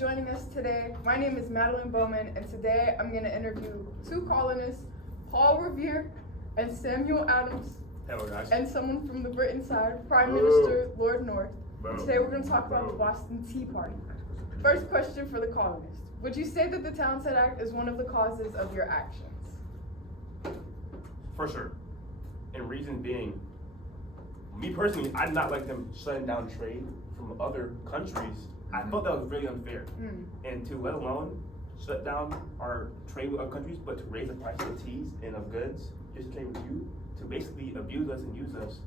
joining us today. My name is Madeline Bowman, and today I'm going to interview two colonists, Paul Revere and Samuel Adams, Hello, guys. and someone from the Britain side, Prime Minister Lord North. Boom. Today we're going to talk about the Boston Tea Party. First question for the colonists. Would you say that the Townsend Act is one of the causes of your actions? For sure. And reason being, me personally, I not like them shutting down trade from other countries. I thought that was really unfair. And to let alone shut down our trade with other countries, but to raise the price of teas and of goods, just trade with you, to basically abuse us and use us.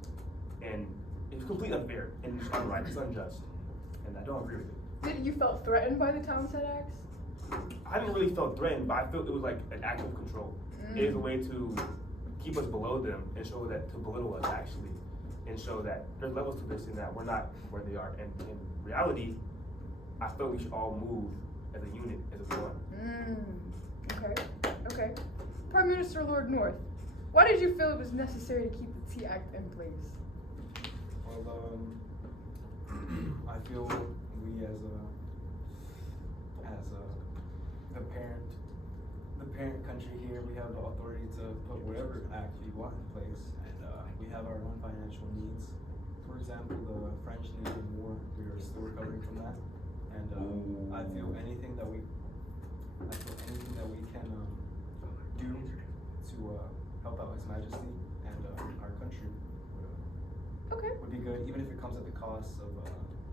And it's completely unfair and it's unright, it's unjust. And I don't agree with it. Did you felt threatened by the Townsend Acts? I didn't really feel threatened, but I felt it was like an act of control. It is a way to keep us below them and show that, to belittle us actually, and show that there's levels to this and that we're not where they are. And in reality, I feel we should all move as a unit, as a one. Okay. Prime Minister Lord North, why did you feel it was necessary to keep the Tea Act in place? Well, I feel we as the parent country here, we have the authority to put whatever act we want in place, and we have our own financial needs. For example, the French-Canadian War, we are still recovering from that, and I feel anything that we can do to help out His Majesty and our country would be good, even if it comes at the cost of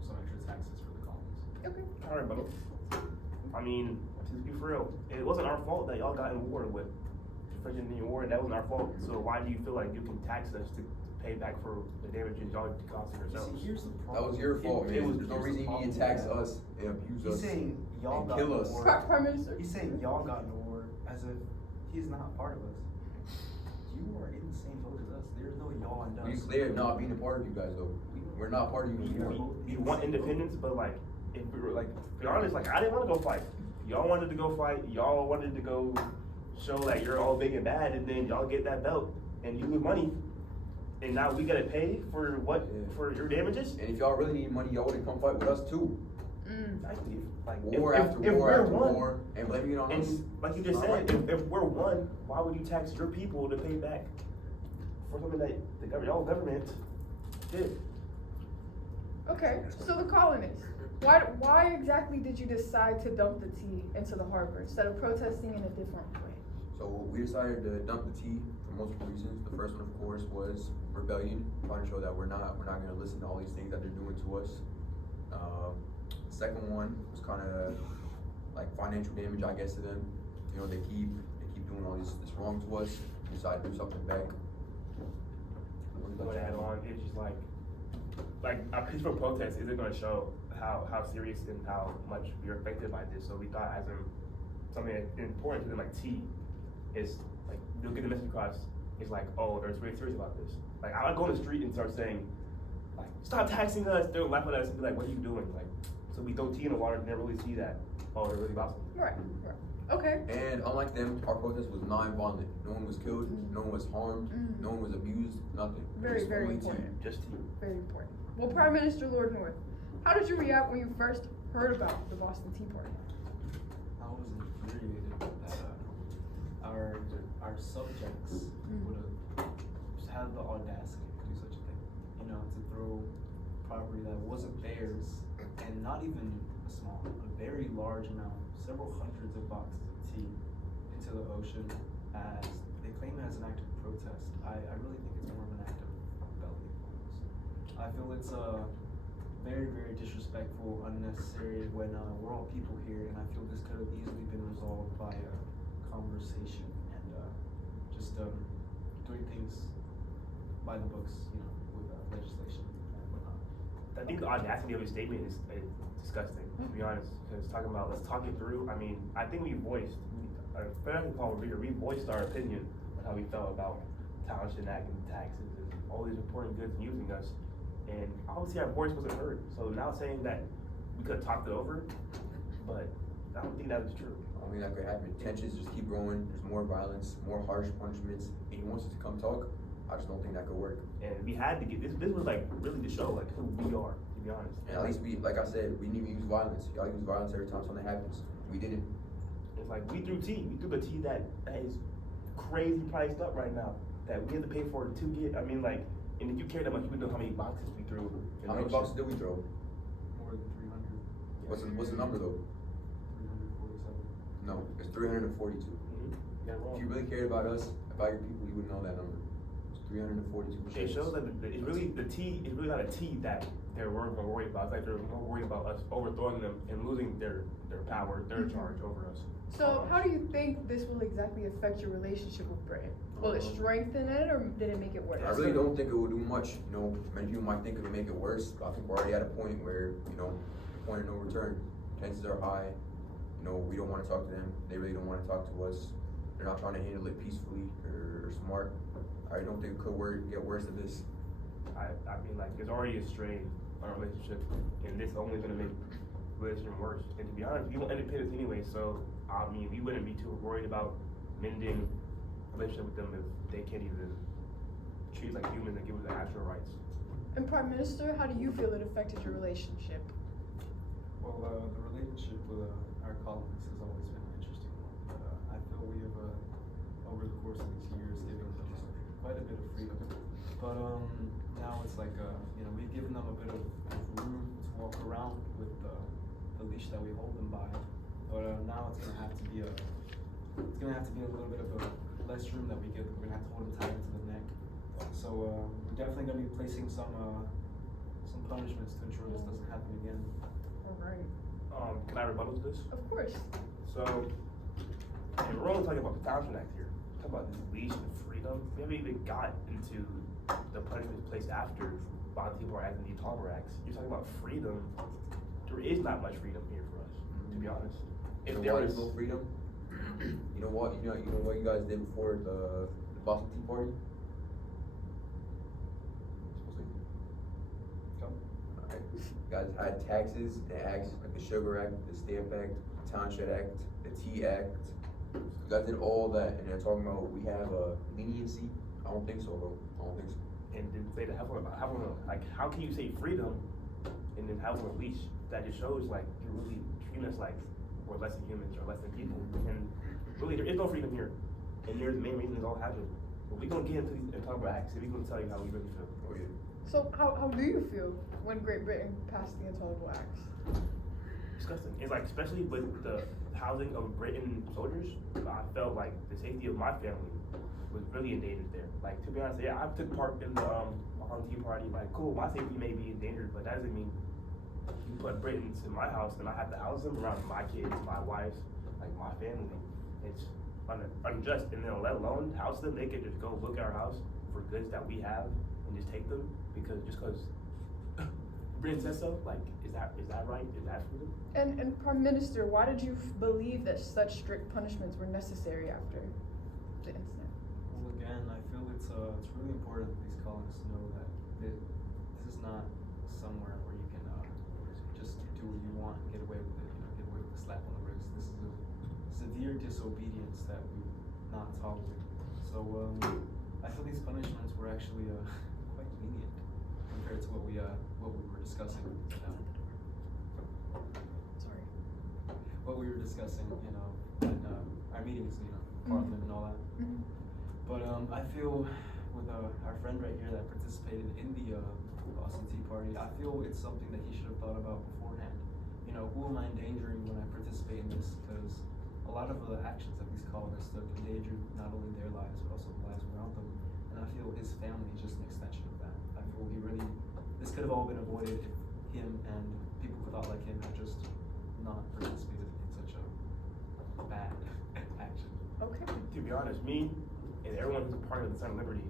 some extra taxes for the colonies. Okay. All right, brother. I mean, to be for real, it wasn't our fault that y'all got in war with the French Indian War, and that wasn't our fault. So why do you feel like you can tax us to pay back for the damages y'all caused yourselves? See, here's the problem. That was your fault, man. There's no reason you need to tax us and abuse us. He's saying y'all and got kill in us. war. Prime Minister. He's saying y'all got in a war as if he's not part of us. You are in the same boat as us. There's no y'all and us. We clear not being a part of you guys though. We're not part of you anymore. We want independence, but like, if we were like, to be honest, like, I didn't want to go fight. Y'all wanted to go fight. Y'all wanted to go show that you're all big and bad, and then y'all get that belt and you lose money, and now we gotta pay for what? For your damages? And if y'all really need money, y'all would come fight with us too. Actually, like, War if after we're war after one, war, and blaming it on us. and like you just said, if we're one, why would you tax your people to pay back for something that y'all government did? Okay, so the colonists, why exactly did you decide to dump the tea into the harbor instead of protesting in a different way? So we decided to dump the tea for multiple reasons. The first one, of course, was rebellion, trying to show that we're not going to listen to all these things that they're doing to us. The second one was kind of like financial damage, I guess, to them. You know, they keep doing all this wrong to us. We decided to do something back. What add on, it's just like a peaceful protest isn't going to show how serious and how much we're affected by this. So we thought as something important to them, like tea, is like they'll get the message across. It's like, oh, they're really serious about this. Like I would go on the street and start saying, like, stop taxing us. They'll laugh at us and be like, what are you doing? Like, so we throw tea in the water and never really see that. Oh, they're really about something. Right. Okay. And unlike them, our protest was non-violent. No one was killed, no one was harmed, no one was abused, nothing. Very, Just very only tea. important. Just tea. Very important. Well, Prime Minister Lord North, how did you react when you first heard about the Boston Tea Party? I was infuriated that our subjects would have had the audacity to do such a thing. You know, to throw property that wasn't theirs, and not even a very large amount, several hundreds of boxes of tea into the ocean as they claim it as an act of protest. I really think it's more of an act of rebellion. I feel it's very, very disrespectful, unnecessary when we're all people here, and I feel this could have easily been resolved by a conversation and just doing things by the books, you know, with legislation and whatnot. I think the audacity of his statement is disgusting, to be honest. Because talking about, let's talk it through. I mean, I think we voiced, especially Paul Revere, we voiced our opinion on how we felt about Townsend Act and taxes and all these important goods and using us. And obviously our voice wasn't heard. So now saying that we could have talked it over, but I don't think that was true. I mean, that could happen. Tensions just keep growing. There's more violence, more harsh punishments. And he wants us to come talk. I just don't think that could work. And we had to get this. This was like really to show like who we are, to be honest. And at least we, like I said, we need to use violence. Y'all use violence every time something happens. We didn't. It's like we threw tea. We threw the tea that is crazy priced up right now. That we had to pay for to get. I mean, like, and if you care that much, you would know how many boxes we threw. in How many the boxes ocean. did we throw? More than 300. What's the number though? 347. No, it's 342. Yeah, If wrong. you really cared about us, about your people, you would know that number. It's 342. It shows that it's really the tea. It's really not a tea that they're worried about. It's like they're more worried about us overthrowing them and losing their power, their charge over us. So how do you think this will exactly affect your relationship with Britain? Will it strengthen it, or did it make it worse? I really don't think it will do much. You know, many people might think it would make it worse, but I think we're already at a point where, you know, the point of no return. Chances are high. You know, we don't want to talk to them. They really don't want to talk to us. They're not trying to handle it peacefully or smart. I don't think it could get worse than this. I mean, like, there's already a strain on our relationship, and this only gonna make the relationship worse. And to be honest, we want independence anyway, so I mean, we wouldn't be too worried about mending a relationship with them if they can't even treat us like humans and give us the actual rights. And Prime Minister, how do you feel it affected your relationship? Well, the relationship with our colonists has always been an interesting one. I feel we have, over the course of these years, given them quite a bit of freedom. But now it's like, you know, we've given them a bit of room to walk around with the leash that we hold them by. But now it's gonna have to be a little bit of a less room that we give. We're gonna have to hold them tight to the neck. So we're definitely gonna be placing some punishments to ensure this doesn't happen again. All right. Can I rebuttal to this? Of course. So, and we're only talking about the Townshend Act here. Talk about this leash and freedom. We haven't even got into the punishments placed after Bonteeper Act and the Tallber Acts. You're talking about freedom. There is not much freedom here for us, to be honest. You If know there why is, there's no freedom? You know what? You know what you guys did before the Boston Tea Party? Alright. You guys had taxes and acts like the Sugar Act, the Stamp Act, the Townshend Act, the Tea Act. You guys did all that, and they're talking about we have a leniency. I don't think so, bro. I don't think so. and then say that like, how can you say freedom and then have a leash? That just shows like you're really treating us like we're less than humans or less than people. And really, there is no freedom here. And here's the main reason this all happened. But we're gonna get into these and talk about acts, and we're gonna tell you how we really feel. Oh yeah. So how do you feel when Great Britain passed the Intolerable Acts? Disgusting. It's like, especially with the housing of Britain soldiers, I felt like the safety of my family was really endangered there. Like, to be honest, yeah, I took part in the Tea Party. Like, cool, my safety may be endangered, but that doesn't mean you put Britons in my house and I have to house them around my kids, my wives, like my family. It's unjust. And then let alone house them, they could just go look at our house for goods that we have and just take them because Britain says so. Like, is that right? Is that freedom? And Prime Minister, why did you believe that such strict punishments were necessary after the incident? Well, again, I feel it's really important for these colonists to know that this is not somewhere where you can just do what you want and get away with it, you know, get away with a slap on the wrist. This is a severe disobedience that we not tolerate. So I feel these punishments were actually quite lenient compared to what we were discussing. You know. Sorry. What we were discussing, you know, in our meetings, you know, Parliament and all that. Mm-hmm. But I feel with our friend right here that participated in the Boston Tea Party, I feel it's something that he should have thought about beforehand. You know, who am I endangering when I participate in this? Because a lot of the actions that these colonists took endangered not only their lives but also the lives around them. And I feel his family is just an extension of that. I feel this could have all been avoided if him and people who thought like him had just not participated in such a bad action. Okay. To be honest, me and everyone who's a part of the Son of Liberty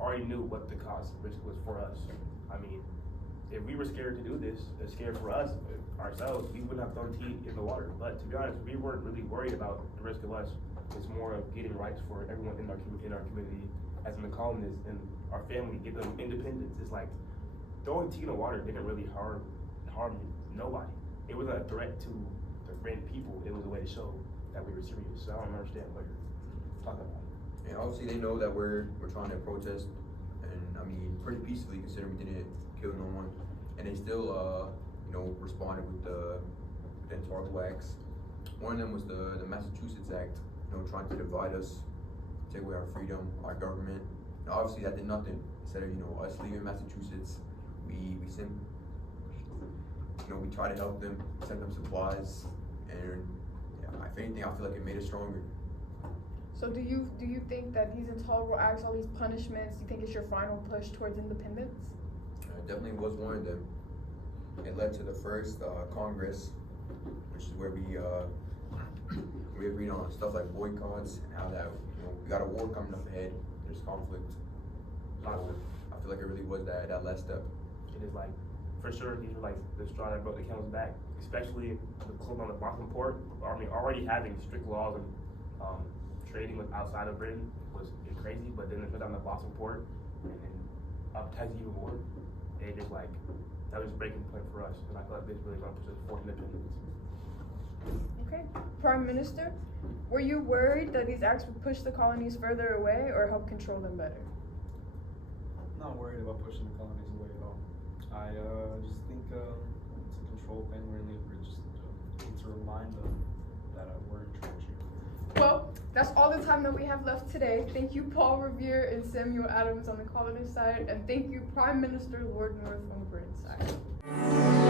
already knew what the cost and risk was for us. I mean, if we were scared to do this, scared for us, ourselves, we wouldn't have thrown tea in the water. But to be honest, we weren't really worried about the risk of us. It's more of getting rights for everyone in our community, as in the colonists and our family, give them independence. It's like throwing tea in the water didn't really harm nobody. It was a threat to the French people. It was a way to show that we were serious. So I don't understand what you're talking about. And obviously they know that we're trying to protest, and I mean, pretty peacefully considering we didn't kill no one. And they still, you know, responded with the intolerable acts. One of them was the Massachusetts Act, you know, trying to divide us, take away our freedom, our government. And obviously that did nothing. Instead of, you know, us leaving Massachusetts, we sent, you know, we try to help them, send them supplies, and yeah, if anything, I feel like it made us stronger. So do you think that these intolerable acts, all these punishments, you think it's your final push towards independence? It definitely was one of them. It led to the first Congress, which is where we agreed on stuff like boycotts and how that, you know, we got a war coming up ahead. There's conflict. So I feel like it really was that last step. It is like, for sure, these are like the straw that broke the camel's back, especially the closing on the Boston port. I mean, already having strict laws and trading with outside of Britain was crazy, but then they put down the Boston port and then uptight even more. It just like, that was a breaking point for us, and I feel like this really gonna push us forward independence. Okay. Prime Minister, were you worried that these acts would push the colonies further away or help control them better? I'm not worried about pushing the colonies away at all. I just think it's a control thing. We're just need to remind them that we're in charge here. Well, that's all the time that we have left today. Thank you, Paul Revere and Samuel Adams on the colonist side, and thank you, Prime Minister Lord North on the Britain side.